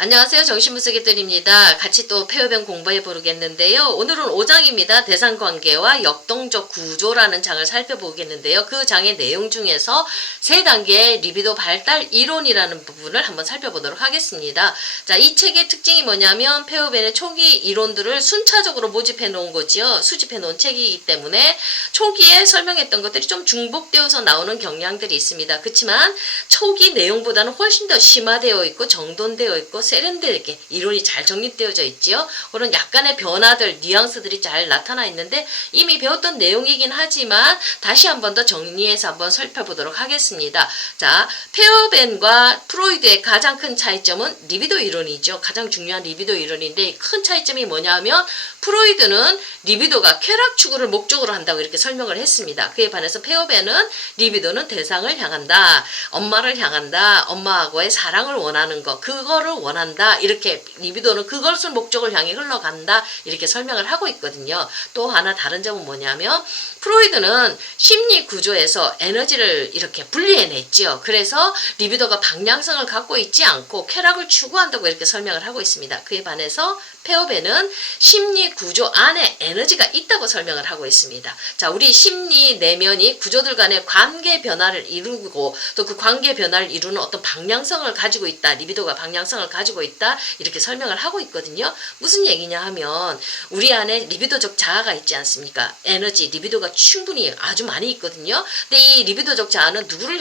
안녕하세요. 정신분석의들입니다. 같이 또 폐업형 공부해 보겠는데요. 오늘은 5장입니다. 대상관계와 역동적 구조라는 장을 살펴보겠는데요. 그 장의 내용 중에서 3단계의 리비도 발달 이론이라는 부분을 한번 살펴보도록 하겠습니다. 자, 이 책의 특징이 뭐냐면 폐업에는 초기 이론들을 순차적으로 모집해 놓은 거지요. 수집해 놓은 책이기 때문에 초기에 설명했던 것들이 좀 중복되어서 나오는 경향들이 있습니다. 그렇지만 초기 내용보다는 훨씬 더 심화되어 있고 정돈되어 있고 세련되게 이론이 잘 정립되어져 있지요. 그런 약간의 변화들, 뉘앙스들이 잘 나타나 있는데 이미 배웠던 내용이긴 하지만 다시 한 번 더 정리해서 한번 살펴보도록 하겠습니다. 자, 페어벤과 프로이드의 가장 큰 차이점은 리비도 이론이죠. 가장 중요한 리비도 이론인데 큰 차이점이 뭐냐면 프로이드는 리비도가 쾌락 추구를 목적으로 한다고 이렇게 설명을 했습니다. 그에 반해서 페어벤은 리비도는 대상을 향한다. 엄마를 향한다. 엄마하고의 사랑을 원하는 거. 그거를 원한다. 이렇게 리비도는 그것을 목적을 향해 흘러간다. 이렇게 설명을 하고 있거든요. 또 하나 다른 점은 뭐냐면 프로이드는 심리 구조에서 에너지를 이렇게 분리해냈죠. 그래서 리비도가 방향성을 갖고 있지 않고 쾌락을 추구한다고 이렇게 설명을 하고 있습니다. 그에 반해서 페어벤은 심리 구조 안에 에너지가 있다고 설명을 하고 있습니다. 자, 우리 심리 내면이 구조들 간의 관계 변화를 이루고 또 그 관계 변화를 이루는 어떤 방향성을 가지고 있다. 리비도가 방향성을 가지고 있다. 이렇게 설명을 하고 있거든요. 무슨 얘기냐 하면 우리 안에 리비도적 자아가 있지 않습니까? 에너지, 리비도가 충분히 아주 많이 있거든요. 근데 이 리비도적 자아는 누구를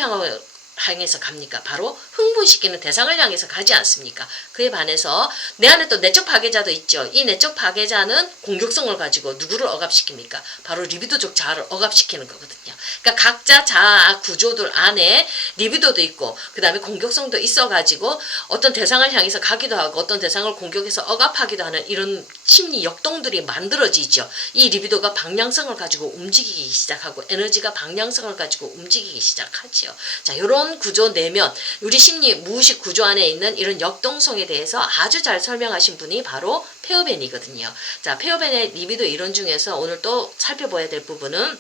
향해서 갑니까? 바로 흥분시키는 대상을 향해서 가지 않습니까? 그에 반해서 내 안에 또 내적 파괴자도 있죠. 이 내적 파괴자는 공격성을 가지고 누구를 억압시킵니까? 바로 리비도적 자아를 억압시키는 거거든요. 그러니까 각자 자아 구조들 안에 리비도도 있고 그 다음에 공격성도 있어가지고 어떤 대상을 향해서 가기도 하고 어떤 대상을 공격해서 억압하기도 하는 이런 심리 역동들이 만들어지죠. 이 리비도가 방향성을 가지고 움직이기 시작하고 에너지가 방향성을 가지고 움직이기 시작하죠. 자, 이런 구조 내면 우리 심리 무의식 구조 안에 있는 이런 역동성에 대해서 아주 잘 설명하신 분이 바로 페어벤이거든요. 자, 페어벤의 리비도 이론 중에서 오늘 또 살펴봐야 될 부분은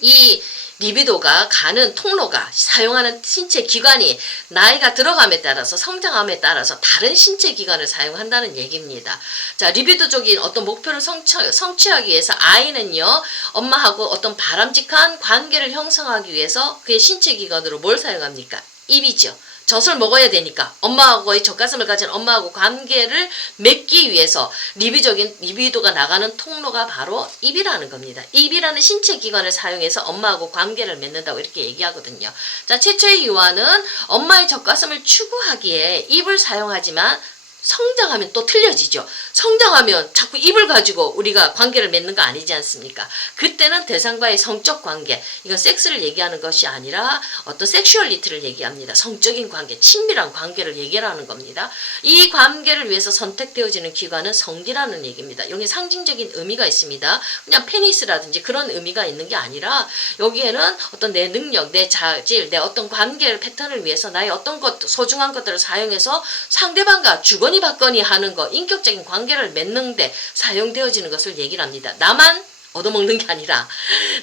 이 리비도가 가는 통로가 사용하는 신체 기관이 나이가 들어감에 따라서 성장함에 따라서 다른 신체 기관을 사용한다는 얘기입니다. 자, 리비도적인 어떤 목표를 성취하기 위해서 아이는요 엄마하고 어떤 바람직한 관계를 형성하기 위해서 그의 신체 기관으로 뭘 사용합니까? 입이죠. 젖을 먹어야 되니까 엄마하고의 젖가슴을 가진 엄마하고 관계를 맺기 위해서 리비도가 나가는 통로가 바로 입이라는 겁니다. 입이라는 신체 기관을 사용해서 엄마하고 관계를 맺는다고 이렇게 얘기하거든요. 자, 최초의 유아는 엄마의 젖가슴을 추구하기에 입을 사용하지만 성장하면 또 틀려지죠. 성장하면 자꾸 입을 가지고 우리가 관계를 맺는 거 아니지 않습니까? 그때는 대상과의 성적 관계, 이건 섹스를 얘기하는 것이 아니라 어떤 섹슈얼리티를 얘기합니다. 성적인 관계, 친밀한 관계를 얘기하는 겁니다. 이 관계를 위해서 선택되어지는 기관은 성기라는 얘기입니다. 여기 상징적인 의미가 있습니다. 그냥 페니스라든지 그런 의미가 있는 게 아니라 여기에는 어떤 내 능력, 내 자질, 내 어떤 관계를 패턴을 위해서 나의 어떤 것, 소중한 것들을 사용해서 상대방과 주거니 받거니 하는 거, 인격적인 관계를 맺는데 사용되어지는 것을 얘기를 합니다. 나만 얻어먹는 게 아니라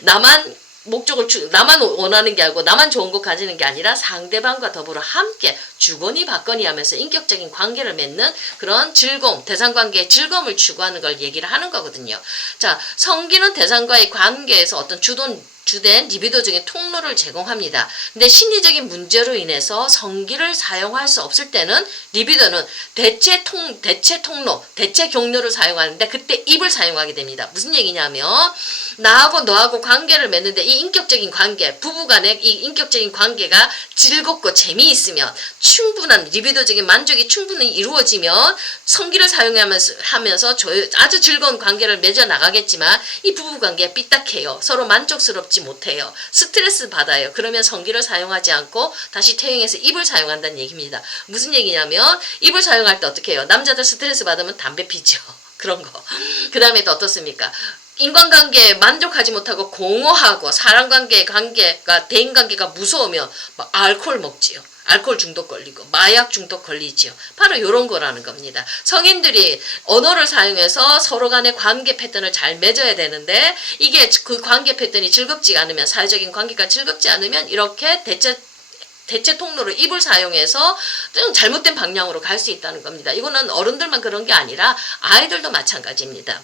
나만 나만 원하는 게 아니고 나만 좋은 거 가지는 게 아니라 상대방과 더불어 함께 주거니 받거니 하면서 인격적인 관계를 맺는 그런 즐거움, 대상관계의 즐거움을 추구하는 걸 얘기를 하는 거거든요. 자, 성기는 대상과의 관계에서 어떤 주된 리비도적인 통로를 제공합니다. 근데 심리적인 문제로 인해서 성기를 사용할 수 없을 때는 리비도는 대체 통로, 대체 경로를 사용하는데 그때 입을 사용하게 됩니다. 무슨 얘기냐면 나하고 너하고 관계를 맺는데 이 인격적인 관계, 부부간의 이 인격적인 관계가 즐겁고 재미있으면 충분한 리비도적인 만족이 충분히 이루어지면 성기를 사용하면서 아주 즐거운 관계를 맺어 나가겠지만 이 부부관계가 삐딱해요. 서로 만족스럽지 못해요. 스트레스 받아요. 그러면 성기를 사용하지 않고 다시 퇴행해서 입을 사용한다는 얘기입니다. 무슨 얘기냐면 입을 사용할 때 어떻게 해요? 남자들 스트레스 받으면 담배 피죠. 그런 거. 그 다음에 또 어떻습니까? 인간관계에 만족하지 못하고 공허하고 사람관계가 대인관계가 무서우면 막 알코올 먹지요. 알코올 중독 걸리고 마약 중독 걸리지요. 바로 이런 거라는 겁니다. 성인들이 언어를 사용해서 서로 간의 관계 패턴을 잘 맺어야 되는데 이게 그 관계 패턴이 즐겁지 않으면 사회적인 관계가 즐겁지 않으면 이렇게 대체 대체 통로로 입을 사용해서 좀 잘못된 방향으로 갈 수 있다는 겁니다. 이거는 어른들만 그런 게 아니라 아이들도 마찬가지입니다.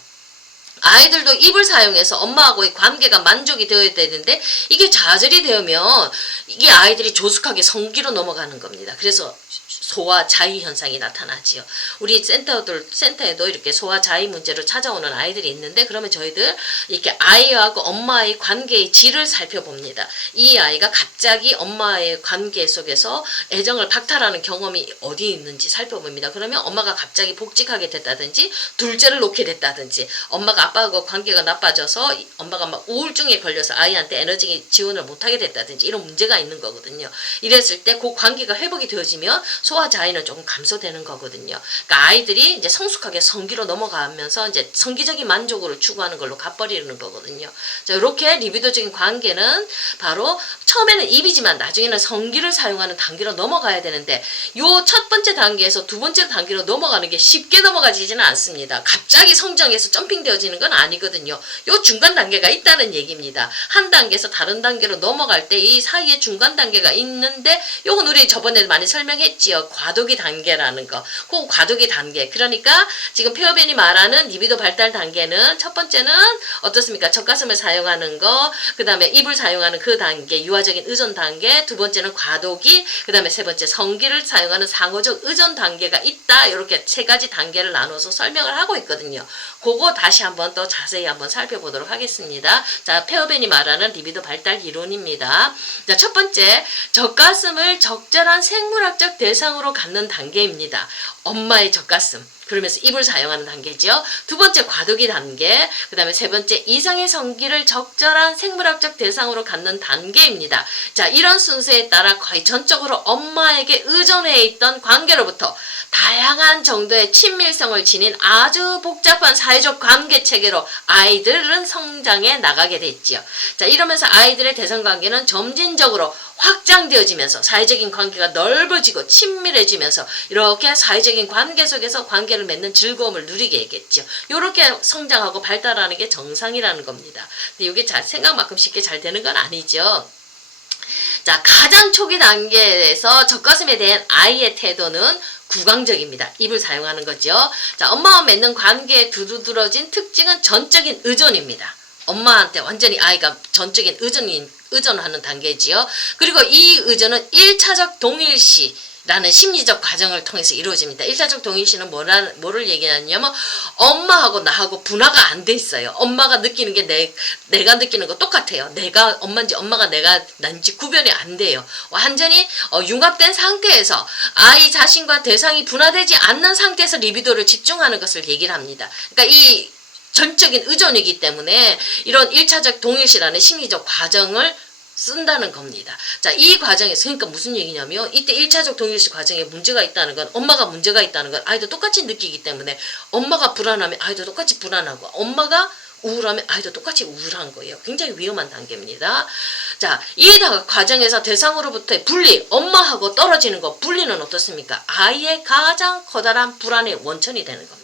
아이들도 입을 사용해서 엄마하고의 관계가 만족이 되어야 되는데 이게 좌절이 되면 이게 아이들이 조숙하게 성기로 넘어가는 겁니다. 그래서 소아 자위 현상이 나타나지요. 우리 센터에도 이렇게 소아 자위 문제로 찾아오는 아이들이 있는데, 그러면 저희들 이렇게 아이하고 엄마의 관계의 질을 살펴봅니다. 이 아이가 갑자기 엄마의 관계 속에서 애정을 박탈하는 경험이 어디 있는지 살펴봅니다. 그러면 엄마가 갑자기 복직하게 됐다든지 둘째를 놓게 됐다든지 엄마가 아빠하고 관계가 나빠져서 엄마가 막 우울증에 걸려서 아이한테 에너지 지원을 못하게 됐다든지 이런 문제가 있는 거거든요. 이랬을 때 그 관계가 회복이 되어지면 소아 자위는 조금 감소되는 거거든요. 그러니까 아이들이 이제 성숙하게 성기로 넘어가면서 이제 성기적인 만족을 추구하는 걸로 가버리는 거거든요. 자, 이렇게 리비도적인 관계는 바로 처음에는 입이지만 나중에는 성기를 사용하는 단계로 넘어가야 되는데, 요 첫 번째 단계에서 두 번째 단계로 넘어가는 게 쉽게 넘어가지지는 않습니다. 갑자기 성장해서 점핑 되어지는 건 아니거든요. 요 중간 단계가 있다는 얘기입니다. 한 단계에서 다른 단계로 넘어갈 때 이 사이에 중간 단계가 있는데, 요건 우리 저번에 많이 설명했지요. 과도기 단계라는 거. 그 과도기 단계. 그러니까 지금 페어벤이 말하는 리비도 발달 단계는 첫 번째는 어떻습니까? 젖가슴을 사용하는 거, 그 다음에 입을 사용하는 그 단계, 유아적인 의존 단계, 두 번째는 과도기, 그 다음에 세 번째 성기를 사용하는 상호적 의존 단계가 있다. 이렇게 세 가지 단계를 나눠서 설명을 하고 있거든요. 그거 다시 한번 또 자세히 한번 살펴보도록 하겠습니다. 자, 페어벤이 말하는 리비도 발달 이론입니다. 자, 첫 번째, 젖가슴을 적절한 생물학적 대상으로 갖는 단계입니다. 엄마의 젖가슴. 그러면서 입을 사용하는 단계죠. 두 번째 과도기 단계, 그 다음에 세 번째 이상의 성기를 적절한 생물학적 대상으로 갖는 단계입니다. 자, 이런 순서에 따라 거의 전적으로 엄마에게 의존해 있던 관계로부터 다양한 정도의 친밀성을 지닌 아주 복잡한 사회적 관계 체계로 아이들은 성장해 나가게 됐지요. 자, 이러면서 아이들의 대상관계는 점진적으로 확장되어지면서 사회적인 관계가 넓어지고 친밀해지면서 이렇게 사회적인 관계 속에서 관계를 맺는 즐거움을 누리게 되겠죠. 이렇게 성장하고 발달하는 게 정상이라는 겁니다. 근데 이게 생각만큼 쉽게 잘 되는 건 아니죠. 자, 가장 초기 단계에서 젖가슴에 대한 아이의 태도는 구강적입니다. 입을 사용하는 거죠. 자, 엄마와 맺는 관계에 두드러진 특징은 전적인 의존입니다. 엄마한테 완전히 아이가 전적인 의존하는 단계지요. 그리고 이 의존은 1차적 동일시라는 심리적 과정을 통해서 이루어집니다. 1차적 동일시는 뭐를 얘기하냐면 엄마하고 나하고 분화가 안 돼 있어요. 엄마가 느끼는 게 내가 느끼는 거 똑같아요. 내가 엄마인지 엄마가 내가 난지 구별이 안 돼요. 완전히 융합된 상태에서 아이 자신과 대상이 분화되지 않는 상태에서 리비도를 집중하는 것을 얘기를 합니다. 그러니까 이 전적인 의존이기 때문에 이런 1차적 동일시라는 심리적 과정을 쓴다는 겁니다. 자, 이 과정에서 그러니까 무슨 얘기냐면 이때 1차적 동일시 과정에 문제가 있다는 건 엄마가 문제가 있다는 건 아이도 똑같이 느끼기 때문에 엄마가 불안하면 아이도 똑같이 불안하고 엄마가 우울하면 아이도 똑같이 우울한 거예요. 굉장히 위험한 단계입니다. 자, 이 과정에서 대상으로부터의 분리, 엄마하고 떨어지는 거, 분리는 어떻습니까? 아이의 가장 커다란 불안의 원천이 되는 겁니다.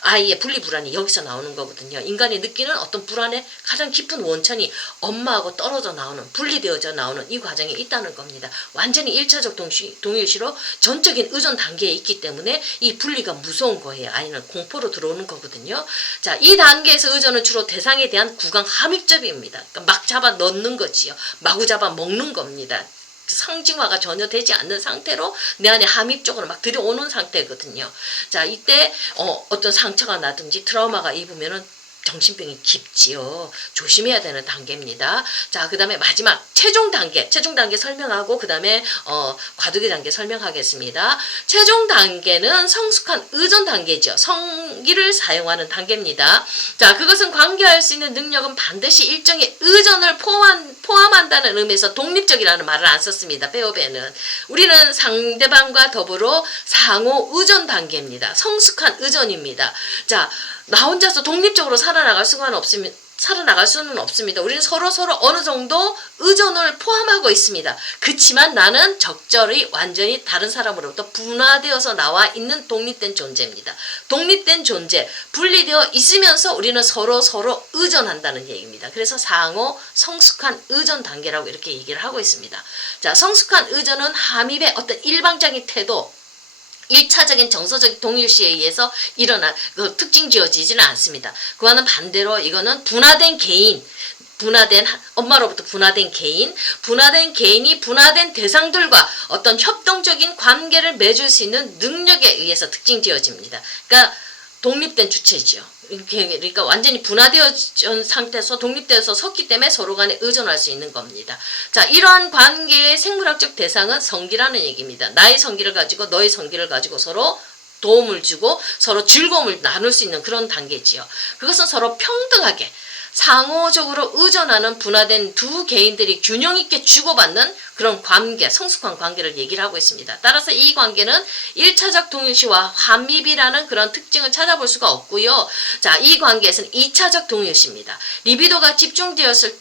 아이의 분리불안이 여기서 나오는 거거든요. 인간이 느끼는 어떤 불안의 가장 깊은 원천이 엄마하고 떨어져 나오는, 분리되어져 나오는 이 과정에 있다는 겁니다. 완전히 1차적 동일시로 전적인 의존 단계에 있기 때문에 이 분리가 무서운 거예요. 아이는 공포로 들어오는 거거든요. 자, 이 단계에서 의존은 주로 대상에 대한 구강 함입접입니다. 그러니까 막 잡아 넣는 거지요. 마구 잡아 먹는 겁니다. 상징화가 전혀 되지 않는 상태로 내 안에 함입적으로 막 들여오는 상태거든요. 자, 이때 어떤 상처가 나든지 트라우마가 입으면은 정신병이 깊지요. 조심해야 되는 단계입니다. 자, 그 다음에 마지막 최종 단계 설명하고 그 다음에 과도기 단계 설명하겠습니다. 최종 단계는 성숙한 의존 단계죠. 성기를 사용하는 단계입니다. 자, 그것은 관계할 수 있는 능력은 반드시 일정의 의존을 포함한다는 의미에서 독립적이라는 말을 안 썼습니다. 페어벤은. 우리는 상대방과 더불어 상호 의존 단계입니다. 성숙한 의존입니다. 자, 나 혼자서 독립적으로 살아나갈 수는 없습니다. 우리는 서로 어느 정도 의존을 포함하고 있습니다. 그치만 나는 적절히 완전히 다른 사람으로부터 분화되어서 나와 있는 독립된 존재입니다. 독립된 존재, 분리되어 있으면서 우리는 서로 의존한다는 얘기입니다. 그래서 상호 성숙한 의존 단계라고 이렇게 얘기를 하고 있습니다. 자, 성숙한 의존은 함입의 어떤 일방적인 태도, 1차적인 정서적 동일시에 의해서 일어난 특징 지어지지는 않습니다. 그와는 반대로 이거는 분화된 개인, 엄마로부터 분화된 개인이 분화된 대상들과 어떤 협동적인 관계를 맺을 수 있는 능력에 의해서 특징 지어집니다. 그러니까 독립된 주체지요. 그러니까 완전히 분화되어진 상태에서 독립되어서 섰기 때문에 서로 간에 의존할 수 있는 겁니다. 자, 이러한 관계의 생물학적 대상은 성기라는 얘기입니다. 나의 성기를 가지고 너의 성기를 가지고 서로 도움을 주고 서로 즐거움을 나눌 수 있는 그런 단계지요. 그것은 서로 평등하게 상호적으로 의존하는 분화된 두 개인들이 균형 있게 주고받는 그런 관계, 성숙한 관계를 얘기를 하고 있습니다. 따라서 이 관계는 1차적 동일시와 환립이라는 그런 특징을 찾아볼 수가 없고요. 자, 이 관계에서는 2차적 동일시입니다. 리비도가 집중되었을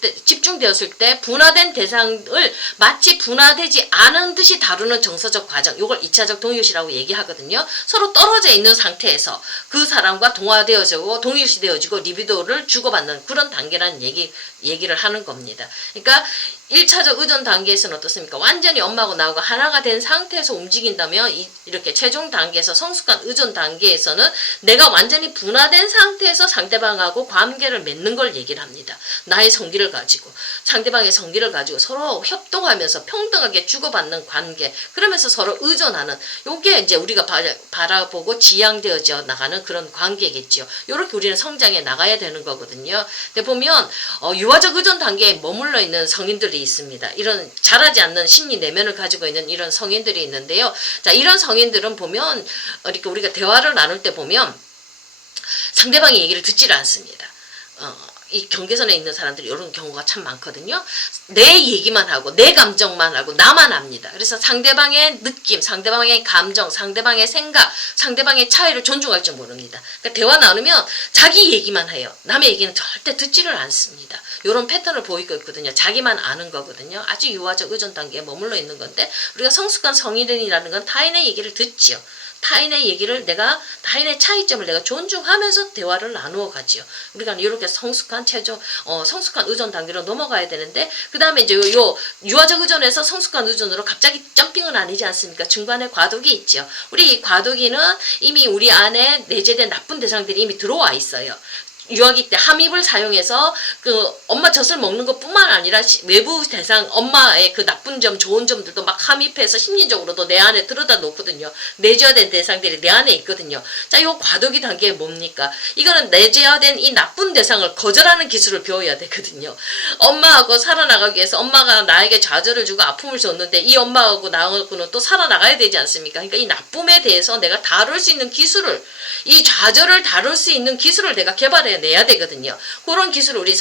때 분화된 대상을 마치 분화되지 않은 듯이 다루는 정서적 과정, 이걸 2차적 동일시라고 얘기하거든요. 서로 떨어져 있는 상태에서 그 사람과 동화되어지고 동일시되어지고 리비도를 주고받는 그런 단계라는 얘기를 하는 겁니다. 그러니까 1차적 의존 단계에서는 어떻습니까? 완전히 엄마하고 나하고 하나가 된 상태에서 움직인다면 이렇게 최종 단계에서 성숙한 의존 단계에서는 내가 완전히 분화된 상태에서 상대방하고 관계를 맺는 걸 얘기를 합니다. 나의 성기를 가지고 상대방의 성기를 가지고 서로 협동하면서 평등하게 주고받는 관계, 그러면서 서로 의존하는, 요게 이제 우리가 바라보고 지향되어져 나가는 그런 관계겠지요. 요렇게 우리는 성장해 나가야 되는 거거든요. 근데 보면 유아적 의존 단계에 머물러 있는 성인들이 있습니다. 이런 자라지 않는 심리 내면을 가지고 있는 이런 성인들이 있는데요. 자, 이런 성인들은 보면 이렇게 우리가 대화를 나눌 때 보면 상대방의 얘기를 듣지를 않습니다. 이 경계선에 있는 사람들이 이런 경우가 참 많거든요. 내 얘기만 하고 내 감정만 하고 나만 합니다. 그래서 상대방의 느낌, 상대방의 감정, 상대방의 생각, 상대방의 차이를 존중할 줄 모릅니다. 그러니까 대화 나누면 자기 얘기만 해요. 남의 얘기는 절대 듣지를 않습니다. 이런 패턴을 보이고 있거든요. 자기만 아는 거거든요. 아주 유아적 의존 단계에 머물러 있는 건데, 우리가 성숙한 성인이라는 건 타인의 얘기를 듣지요. 타인의 얘기를 타인의 차이점을 내가 존중하면서 대화를 나누어 가지요. 우리가 이렇게 성숙한 의존 단계로 넘어가야 되는데, 그 다음에 이제 유아적 의존에서 성숙한 의존으로 갑자기 점핑은 아니지 않습니까? 중간에 과도기 있죠. 우리 이 과도기는 이미 우리 안에 내재된 나쁜 대상들이 이미 들어와 있어요. 유아기 때 함입을 사용해서 그 엄마 젖을 먹는 것뿐만 아니라 외부 대상, 엄마의 그 나쁜 점, 좋은 점들도 막 함입해서 심리적으로도 내 안에 들여다 놓거든요. 내재화된 대상들이 내 안에 있거든요. 자, 요 과도기 단계에 뭡니까? 이거는 내재화된 이 나쁜 대상을 거절하는 기술을 배워야 되거든요. 엄마하고 살아나가기 위해서 엄마가 나에게 좌절을 주고 아픔을 줬는데 이 엄마하고 나하고는 또 살아나가야 되지 않습니까? 그러니까 이 나쁨에 대해서 내가 다룰 수 있는 기술을, 이 좌절을 다룰 수 있는 기술을 내가 개발해내야 되거든요. 그런 기술, 우리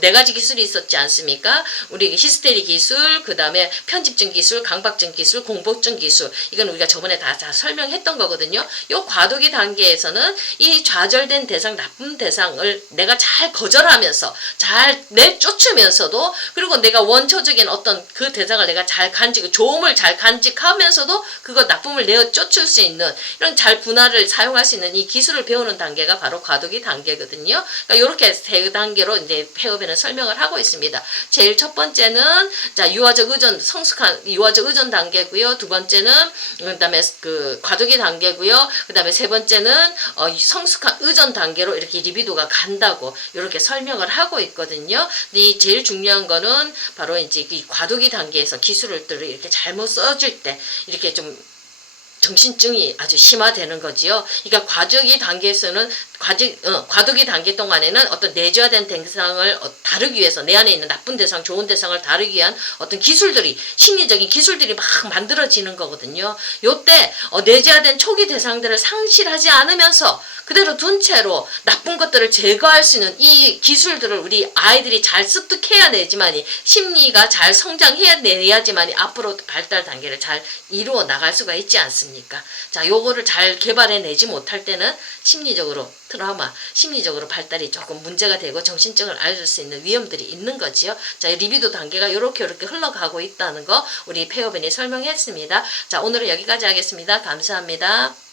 네 가지 기술이 있었지 않습니까? 우리 히스테리 기술, 그 다음에 편집증 기술, 강박증 기술, 공포증 기술. 이건 우리가 저번에 다 설명했던 거거든요. 요 과도기 단계에서는 이 좌절된 대상, 나쁜 대상을 내가 잘 거절하면서, 잘 내쫓으면서도, 그리고 내가 원초적인 어떤 그 대상을 내가 잘 좋음을 잘 간직하면서도 그거 나쁨을 내쫓을 수 있는, 이런 잘 분할을 사용할 수 있는 이 기술을 배우는 단계가 바로 과도기 단계거든요. 그러니까 이렇게 세 단계로 이제 폐업에는 설명을 하고 있습니다. 제일 첫 번째는 자, 유아적 의존 단계고요. 두 번째는 그다음에 그 과도기 단계고요. 그다음에 세 번째는 성숙한 의존 단계로 이렇게 리비도가 간다고 이렇게 설명을 하고 있거든요. 근데 이 제일 중요한 거는 바로 이제 이 과도기 단계에서 기술들을 이렇게 잘못 써줄 때 이렇게 좀 정신증이 아주 심화되는 거지요. 그러니까 과도기 단계 동안에는 어떤 내재화된 대상을 다루기 위해서, 내 안에 있는 나쁜 대상, 좋은 대상을 다루기 위한 어떤 기술들이, 심리적인 기술들이 막 만들어지는 거거든요. 요때 내재화된 초기 대상들을 상실하지 않으면서 그대로 둔 채로 나쁜 것들을 제거할 수 있는 이 기술들을 우리 아이들이 잘 습득해야지만이, 심리가 잘 성장해야지만이 앞으로 발달 단계를 잘 이루어 나갈 수가 있지 않습니까? 자, 요거를 잘 개발해내지 못할 때는 심리적으로 트라우마, 심리적으로 발달이 조금 문제가 되고 정신증을 앓을 수 있는 위험들이 있는 거지요. 자, 리비도 단계가 이렇게 흘러가고 있다는 거 우리 폐업원이 설명했습니다. 자, 오늘은 여기까지 하겠습니다. 감사합니다.